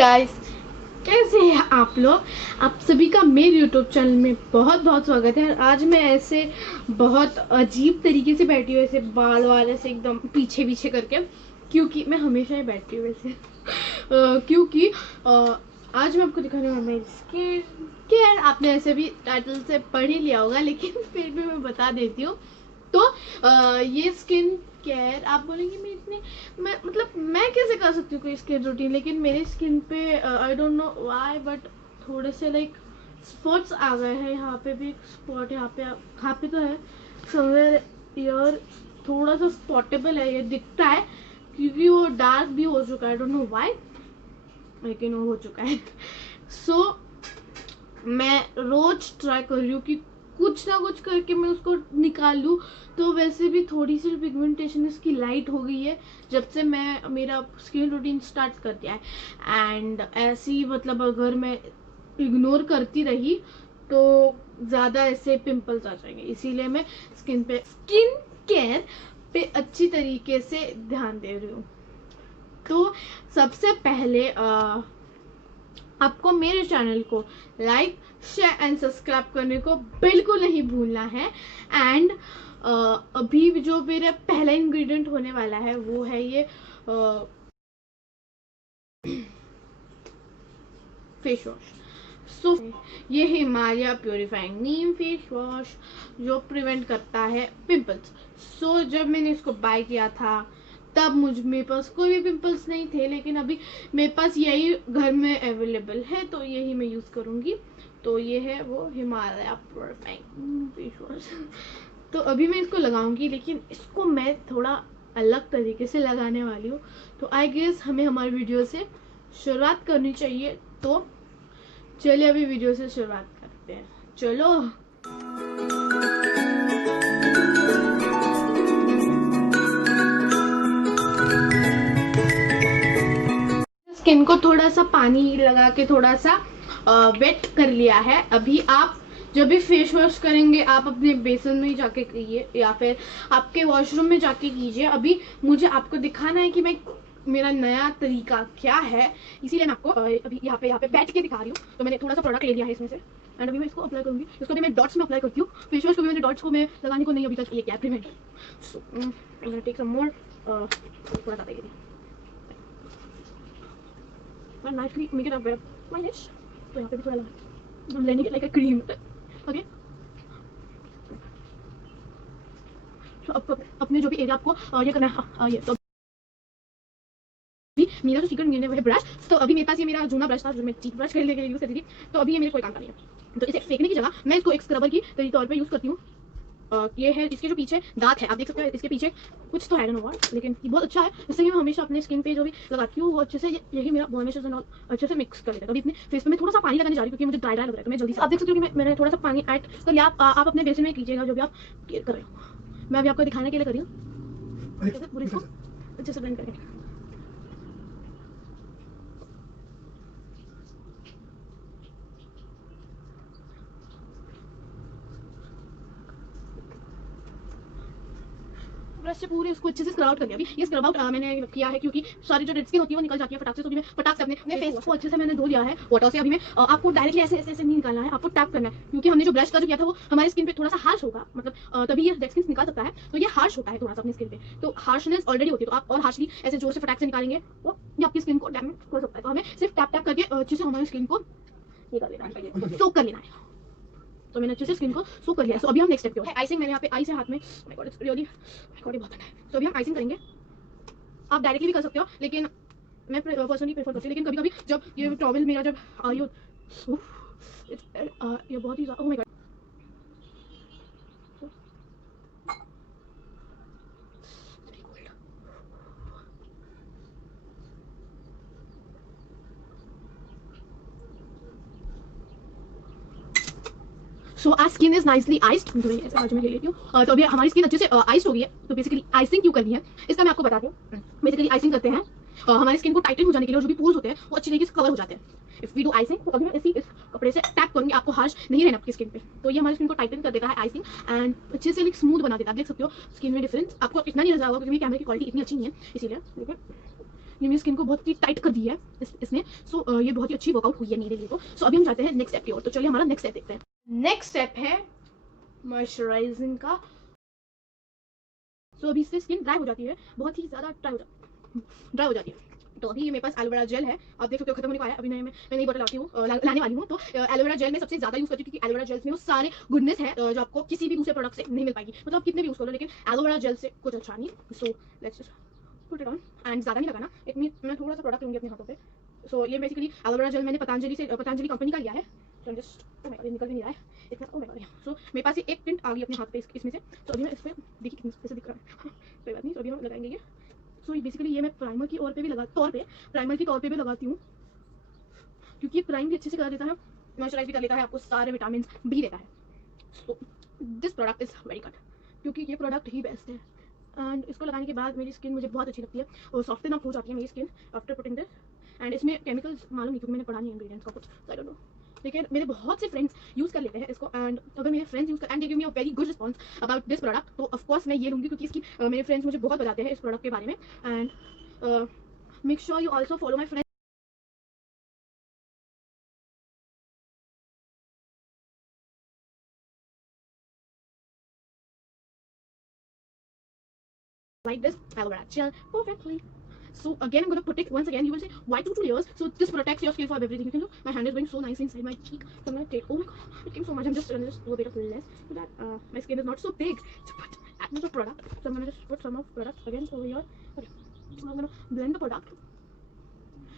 Guys, कैसे हैं आप लोग। आप सभी का मेरे यूट्यूब चैनल में बहुत बहुत स्वागत है। आज मैं ऐसे बहुत अजीब तरीके से बैठी हूँ, ऐसे बाल वाले से एकदम पीछे पीछे करके, क्योंकि मैं हमेशा ही बैठती हूँ वैसे क्योंकि आज मैं आपको दिखाने वाला हूँ स्किन केयर। आपने ऐसे भी टाइटल से पढ़ ही लिया होगा, लेकिन फिर भी मैं बता देती हूँ। तो ये स्किन केयर आप बोलेंगे मैं कैसे कर सकती हूँ कोई स्किन रूटीन, लेकिन मेरे स्किन पे I don't know why but थोड़े से लाइक स्पॉट्स आ गए हैं। यहाँ पे भी स्पॉट, यहाँ पे तो है समवेयर ईयर, थोड़ा सा स्पॉटेबल है, ये दिखता है क्योंकि वो डार्क भी हो चुका है। आई डोंट नो व्हाई, लेकिन वो हो चुका है। सो मैं रोज ट्राई कर रही हूँ कि कुछ ना कुछ करके मैं उसको निकाल लूँ। तो वैसे भी थोड़ी सी पिगमेंटेशन इसकी लाइट हो गई है जब से मैं मेरा स्किन रूटीन स्टार्ट कर दिया है। एंड ऐसी मतलब अगर मैं इग्नोर करती रही तो ज़्यादा ऐसे पिंपल्स आ जाएंगे, इसीलिए मैं स्किन केयर पे अच्छी तरीके से ध्यान दे रही हूँ। तो सबसे पहले आपको मेरे चैनल को लाइक शेयर एंड सब्सक्राइब करने को बिल्कुल नहीं भूलना है। एंड अभी जो मेरा पहला इंग्रेडिएंट होने वाला है वो है ये फेस वॉश। सो ये Himalaya purifying neem face wash जो प्रिवेंट करता है पिंपल्स। सो जब मैंने इसको बाय किया था तब मेरे पास कोई भी पिंपल्स नहीं थे, लेकिन अभी मेरे पास यही घर में अवेलेबल है तो यही मैं यूज़ करूँगी। तो ये है वो हिमालय प्योरीफाइंग फेस वॉश। तो अभी मैं इसको लगाऊंगी, लेकिन इसको मैं थोड़ा अलग तरीके से लगाने वाली हूँ। तो आई गेस हमें हमारी वीडियो से शुरुआत करनी चाहिए। तो चलिए अभी वीडियो से शुरुआत करते हैं, चलो। स्किन को थोड़ा सा पानी लगा के थोड़ा सा वेट कर लिया है। अभी आप जब भी फेस वॉश करेंगे आप अपने बेसन में ही जाके कीजिए या फिर आपके वॉशरूम में जाके कीजिए। अभी मुझे आपको दिखाना है कि मैं मेरा नया तरीका क्या है, इसीलिए मैं आपको अभी यहाँ पे बैठ के दिखा रही हूँ। तो मैंने थोड़ा सा प्रोडक्ट ले लिया है इसमें से, एंड अभी मैं इसको अप्लाई करूँगी। इसको भी मैं डॉट्स में अप्लाई करती हूँ। फेस वॉश को भी मैंने डॉट्स को मैं लगाने को नहीं अभी तक ये क्या प्रिवेंट। सो टेक सम मोर, थोड़ा सा देगी but nicely make it up with my dish। तो यहाँ पे भी थोड़ा लगा blending it like a cream, okay। तो अब अपने जो भी एरिया आपको ये करना है, ये तो मेरा जो सीक्रेट इंग्रेडिएंट है ब्रश। तो अभी मेरे पास ये मेरा जूना ब्रश था जो मैं टीथ ब्रश करने के लिए यूज़ करती थी, तो अभी ये मेरे कोई काम का नहीं है। तो इसे फेंकने की जगह मैं इसको एक स्क्रबर की तौर पर यूज़ करती हूँ। ये है इसके जो पीछे दांत है, आप देख सकते हो इसके पीछे कुछ तो है ना व्हाट, लेकिन ये बहुत अच्छा है। इससे मैं हमेशा अपने स्किन पे जो भी लगाती हूँ वो अच्छे से यही मेरा बॉर्निशेस एंड ऑल अच्छे से मिक्स कर लेता है। अभी अपने फेस पे मैं थोड़ा सा पानी लगाने जा रही हूँ क्योंकि मुझे ड्राई लग रहा है। तो मैं जल्दी से आप देख सकते हो कि मैंने थोड़ा सा पानी ऐड कर लिया। आप अपने बेसिन में कीजिएगा जो भी आप कर रहे हो। मैं अभी आपको दिखाने के लिए कर रही हूँ पूरे इसको अच्छे से ब्लेंड करके। ब्रश से पूरे उसको अच्छे से स्क्रब आउट कर दिया। अभी ये स्क्रब आउट मैंने किया है क्योंकि सारी जो डेड स्किन होती है वो निकल जाती है फटाक से। तो भी मैं फटाक से अपने फेस को अच्छे से मैंने धो लिया है वाटर से। अभी मैं आपको डायरेक्टली ऐसे ऐसे नहीं निकालना है, आपको टैप करना है क्योंकि हमने जो ब्रश का जो किया था वो हमारी स्किन पे थोड़ा सा हार्श होगा, मतलब तभी ये डेड स्किन निकाल सकता है। तो ये हार्श होता है थोड़ा सा अपनी स्किन पे, तो हार्शनेस ऑलरेडी होती है। तो आप और हार्शली ऐसे जोर से फटाक से निकालेंगे तो ये आपकी स्किन को डैमेज कर सकता है। तो हमें सिर्फ टैप टैप करके अच्छे से हमारी स्किन को ये कर लेना है, सोक कर लेना है। तो मैंने अच्छे से स्किन को सूख कर लिया है। सो अभी हम नेक्स्ट स्टेप पे है आइसिंग। मैंने यहाँ पे आइस है हाथ में, माय गॉड इट्स रियली बहुत है। तो अभी हम आइसिंग करेंगे। आप डायरेक्टली भी कर सकते हो, लेकिन मैं पर्सनली प्रेफर करती हूँ। लेकिन कभी कभी जब ये टॉवल मेरा जब ये बहुत ही oh my god. So our skin is nicely iced. तो ऐसे बाजू में ले लेती हूँ। तो अभी हमारी स्किन अच्छे से आइस्ड हो गई है। तो बेसिकली आइसिंग क्यों करनी है इसका मैं आपको बताती हूँ। बेसिकली आइसिंग करते हैं हमारी स्किन को टाइटन हो जाने के लिए, और जो भी पोर्स होते हैं वो अच्छी तरीके से कवर हो जाते हैं इफ वी डू आइसिंग। तो अभी मैं इस कपड़े से टैप करूंगी, आपको हार्श नहीं रहना आपकी स्किन पे। तो ये हमारी स्किन को टाइटन कर देता है आइसिंग, एंड अच्छे से स्मूथ बना देता है। आप देख सकते हो स्किन में डिफरेंस आपको इतना नहीं नजर आएगा क्योंकि कैमरे की क्वालिटी इतनी अच्छी नहीं है इसीलिए, लेकिन ये मेरी स्किन को बहुत ही टाइट कर दी है इसने। सो ये बहुत ही अच्छी वर्कआउट हुई है मेरे लिए। तो सो अभी हम जाते हैं नेक्स्ट स्टेप की ओर। तो चलिए हमारा नेक्स्ट स्टेप देखते हैं। नेक्स्ट स्टेप है मॉइस्चराइजिंग का। सो अभी इससे स्किन ड्राई हो जाती है, बहुत ही ज़्यादा ड्राई हो जाती है। तो अभी ये मेरे पास एलोवेरा जेल है, आप देख सकते हो खत्म होने को आया। अभी मैं नई बोतल लाती हूँ, लाने वाली हूँ। तो एलोवेरा जेल मैं सबसे ज़्यादा यूज़ करती हूँ क्योंकि एलोवेरा जेल में वो सारे गुडनेस है जो आपको किसी भी दूसरे प्रोडक्ट से नहीं मिल पाएगी। मतलब आप कितने भी यूज़ करो, लेकिन एलोवेरा जेल से कुछ अच्छा नहीं। So let's just put it on and ज़्यादा नहीं लगाना। मैं थोड़ा सा प्रोडक्ट लूँगी अपने हाथों पे। सो ये बेसिकली एलोवेरा जेल मैंने पतंजलि कंपनी का लिया है। तो जस्ट ओ माय गॉड, निकल भी नहीं रहा है इतना। Oh my god. सो मेरे पास ये एक टिंट आ गई अपने हाथ पे इसमें से। तो अभी मैं इस पर देखिए कितनी कैसे दिख रहा है कोई बात नहीं। तो अभी हम लगाएंगे ये। सो बेसिकली ये मैं प्राइमर की तौर पे भी लगाती हूँ क्योंकि ये प्राइम भी अच्छे से कर देता है, मॉइस्चराइज भी कर लेता है, आपको सारे विटामिन भी देता है। So this product is very good क्योंकि ये प्रोडक्ट ही बेस्ट है। एंड इसको लगाने के बाद मेरी स्किन मुझे बहुत अच्छी लगती है और सॉफ्टन अप हो जाती है मेरी skin after putting this. And इसमें केमिकल्स मालूम नहीं क्योंकि मैंने पढ़ा नहीं इंग्रेडिएंट्स का कुछ, आई डोंट नो। लेकिन मेरे बहुत से फ्रेंड्स यूज़ कर लेते हैं इसको। एंड अगर मेरे फ्रेंड्स यूज़ कर and they give me a very good response about this product, तो ऑफ कोर्स मैं ये लूँगी क्योंकि इसकी मेरे फ्रेंड्स मुझे बहुत बताते हैं इस प्रोडक्ट के बारे में। And make sure you also follow my friends like this aloe vera gel perfectly. So again, I'm going to put it once again. You will say, why two layers? So this protects your skin from everything. You can look, my hand is going so nicely inside my cheek. So I'm going to take, oh my god, it came so much. I'm just going to do a bit of less so that my skin is not so big to put that much of product. So I'm going to just put some of product again over here. Okay. So I'm going to blend the product.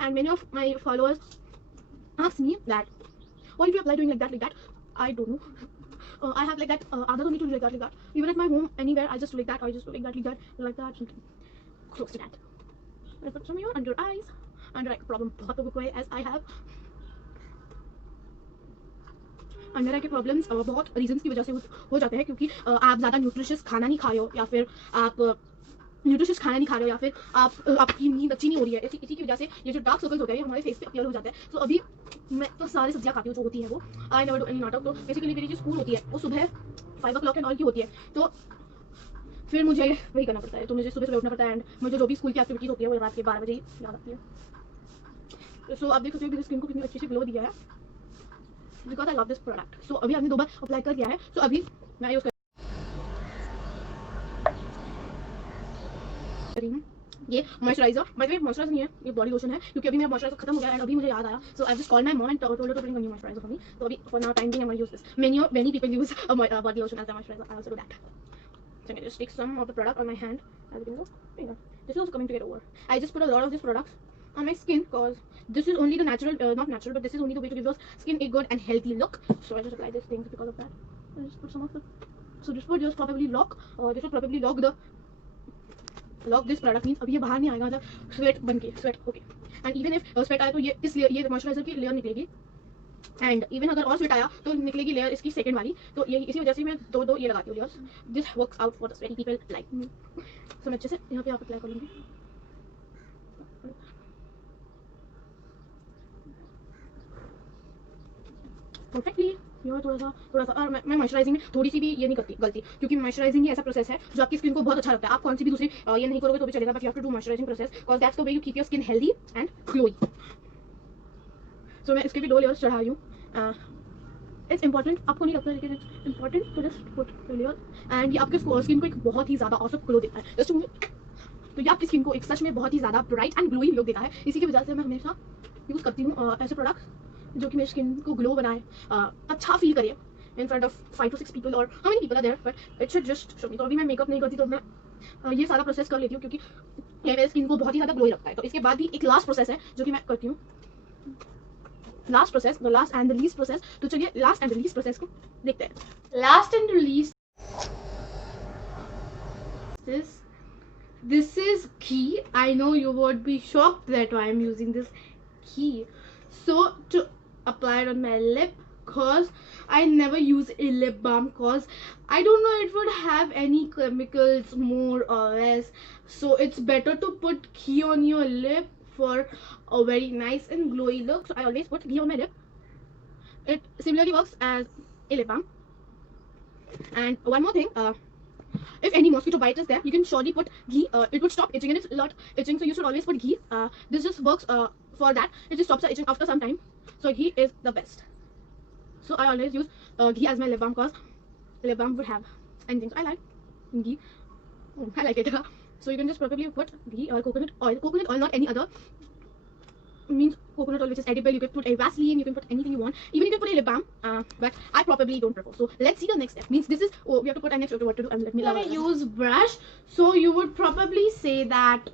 And many of my followers ask me that, why do you apply doing like that? I don't know. I have like that, other don't need to do like that. Even at my home, anywhere, I just do like that, or I just do like that, something close to that. I put some here under your eyes, under like problem बहुत लोगों को है as I have. Under आई के problems बहुत reasons की वजह से हो जाते हैं क्योंकि आप ज़्यादा न्यूट्रिशियस खाना नहीं खा रहे हो, या फिर आप न्यूट्रिशियस खाना नहीं खा रहे हो, या फिर आपकी नींद अच्छी नहीं हो रही है। इसी की वजह से ये जो डार्क सर्कल्स होते हैं ये हमारे फेस पे अपीयर हो जाते हैं। तो अभी मैं तो सारी सब्जियां खाती हूँ जो होती है वो, आई नेवर डू एनी नाटक। तो बेसिकली मेरी जो स्कूल होती है वो सुबह 5 o'clock एंड ऑल की होती है, तो फिर मुझे वही करना पड़ता है। तो मुझे सुबह उठना पड़ता है एंड मुझे जो भी स्कूल की एक्टिविटीज़ होती है वो रात के 12 बजे ही याद आती है। सो आप देख सकते हो कि स्किन को कितनी अच्छी से ग्लो दिया है because I love this product. So अभी आपने 2 बार अप्लाई कर दिया है। सो अभी मैं यूज़ कर रही हूँ ये moisturiser. By the way moisturiser नहीं है, ये बॉडी लोशन है क्योंकि अभी मेरा मॉइस्चराइजर खत्म हो गया एंड अभी मुझे याद आया। So I just called my mom and told her to bring a new moisturiser for me. तो अभी for now time being I am going to use this. Many people use body lotion as a moisturiser, I also do that. So I'm going to just take some of the product on my hand. As you can go, there you go. This is also coming to get over. I just put a lot of this product on my skin because this is only the natural, not natural, but this is only the way to give your skin a good and healthy look. So I just apply these things because of that. I just put some of the. So this would just probably lock. This would probably lock this product means अभी ये बाहर नहीं आएगा, मतलब sweat बन के sweat okay. And even if sweat आया तो ये इस लेयर, ये मॉइस्चराइजर की लेयर निकलेगी। एंड इवन अगर और स्वेट आया तो निकलेगी लेयर इसकी सेकंड वाली। तो ये इसी वजह से मैं दो ये लगाती हूँ layers. This works out for the sweaty people like me. So मैं अच्छे से यहाँ पे आप अप्लाई करूँगी। परफेक्टली ये थोड़ा सा और मैं मॉइस्चराइजिंग में थोड़ी सी भी ये नहीं करती गलती, क्योंकि मॉइस्चराइजिंग ही ऐसा प्रोसेस है जो आपकी स्किन को बहुत अच्छा लगता है। आप कौन सी भी दूसरी ये नहीं करोगे तो भी चलेगा, but you have to do moisturising process because that's the way you keep your skin healthy and glowy. So मैं इसके भी 2 लेयर्स चढ़ा रही हूँ। इट्स इंपॉर्टेंट, आपको नहीं लगता लेकिन it's important to just put layer. And ये आपके स्किन को एक बहुत ही ज़्यादा ऑसम ग्लो देता है। जस्ट तो ये आपकी स्किन को एक सच में बहुत ही ज़्यादा ब्राइट एंड ग्लोइंग लुक देता है। इसी की वजह से मैं हमेशा यूज़ करती हूँ ऐसे प्रोडक्ट्स जो कि मेरी स्किन को ग्लो बनाए, अच्छा फील करे in front of 5 to 6 people और how many people are there, but it should just show me. तो अभी मैं मेकअप नहीं करती, तो मैं ये सारा प्रोसेस कर लेती हूँ क्योंकि ये मेरे स्किन को बहुत ही ज़्यादा ग्लोई रखता है। तो इसके बाद भी एक लास्ट प्रोसेस है जो कि मैं करती हूँ, last process, the last and the least process. तो चलिए last and the least process को देखते हैं। Last and the least, this is ghee. I know you would be shocked that why I'm using this ghee. So to apply it on my lip, cause I never use a lip balm cause I don't know it would have any chemicals more or less. So it's better to put ghee on your lip for a very nice and glowy look. So I always put ghee on my lip. It similarly works as a lip balm. And one more thing, if any mosquito bite is there, you can surely put ghee. It would stop itching, and it's a lot itching, so you should always put ghee. This just works for that. It just stops the itching after some time. So ghee is the best. So I always use ghee as my lip balm, because lip balm would have anything. So I like ghee. I like it. So you can just probably put ghee or coconut oil, not any other. Means coconut oil which is edible. You can put a Vaseline, you can put anything you want, even you can put a lip balm, but I probably don't prefer. So let's see the next step. Means this is, oh, we have to put our next step. What to do? Let me use brush. So you would probably say that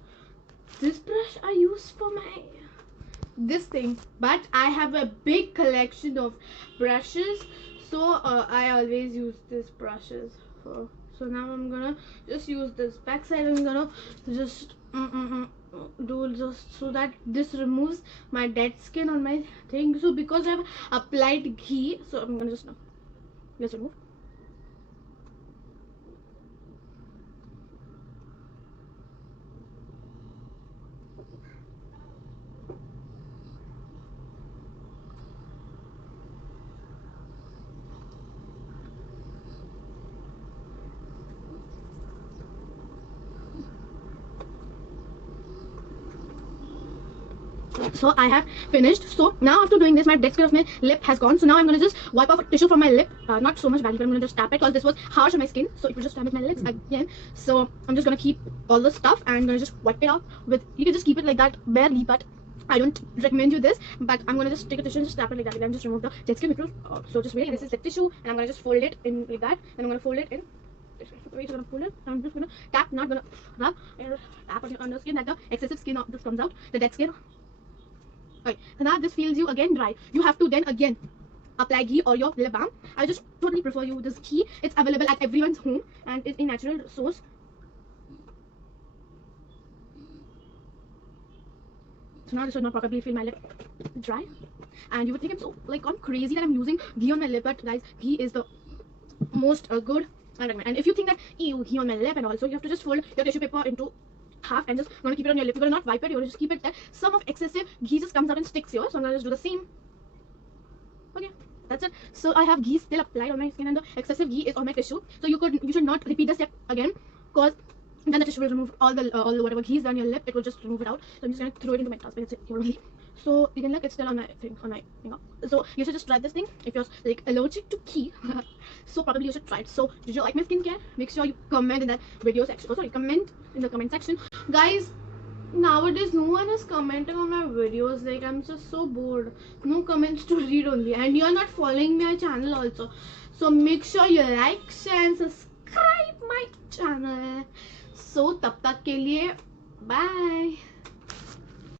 this brush I use for my this thing, but I have a big collection of brushes, so I always use these brushes for. So now I'm gonna just use this back side. I'm gonna just do just so that this removes my dead skin on my thing. So because I've applied ghee, so I'm gonna just remove. So I have finished. So now after doing this, my dead skin of my lip has gone. So now I'm gonna just wipe off a tissue from my lip. Not so much badly, but I'm gonna just tap it because this was harsh on my skin. So it will just damage my lips again. So I'm just gonna keep all the stuff and I'm gonna just wipe it off with. You can just keep it like that barely, but I don't recommend you this. But I'm gonna just take a tissue and just tap it like that, and just remove the dead skin. So just wait. This is the tissue, and I'm gonna just fold it in like that, and I'm gonna fold it in. Wait, I'm gonna fold it. I'm just gonna tap, not gonna rub, and tap on your skin that the excessive skin just comes out, the dead skin. Okay, so now this feels you again dry. You have to then again apply ghee or your lip balm. I just totally prefer you this ghee. It's available at everyone's home and it's a natural source. So now this would not probably feel my lip dry, and you would think I'm so like gone crazy that I'm using ghee on my lip, but guys, ghee is the most good I recommend. And if you think that ew, ghee on my lip, and also you have to just fold your tissue paper into half and just gonna keep it on your lip. You're gonna not wipe it, you're gonna just keep it there. Some of excessive ghee just comes out and sticks here, so I'm gonna just do the same. Okay, that's it. So I have ghee still applied on my skin and the excessive ghee is on my tissue. So you should not repeat the step again, because then the tissue will remove all the whatever ghee is on your lip. It will just remove it out. So I'm just gonna throw it into my dustbin. That's it. Only. So you can look, it's still on my thing, on my finger. So you should just try this thing if you're like allergic to ghee. So probably you should try it. So did you like my skincare? Make sure you comment in that video section. Oh, sorry, comment in the comment section, guys. Nowadays no one is commenting on my videos. Like, I'm just so bored. No comments to read only, and you're not following my channel also. So make sure you like, share and subscribe my channel. So tab tak ke liye bye.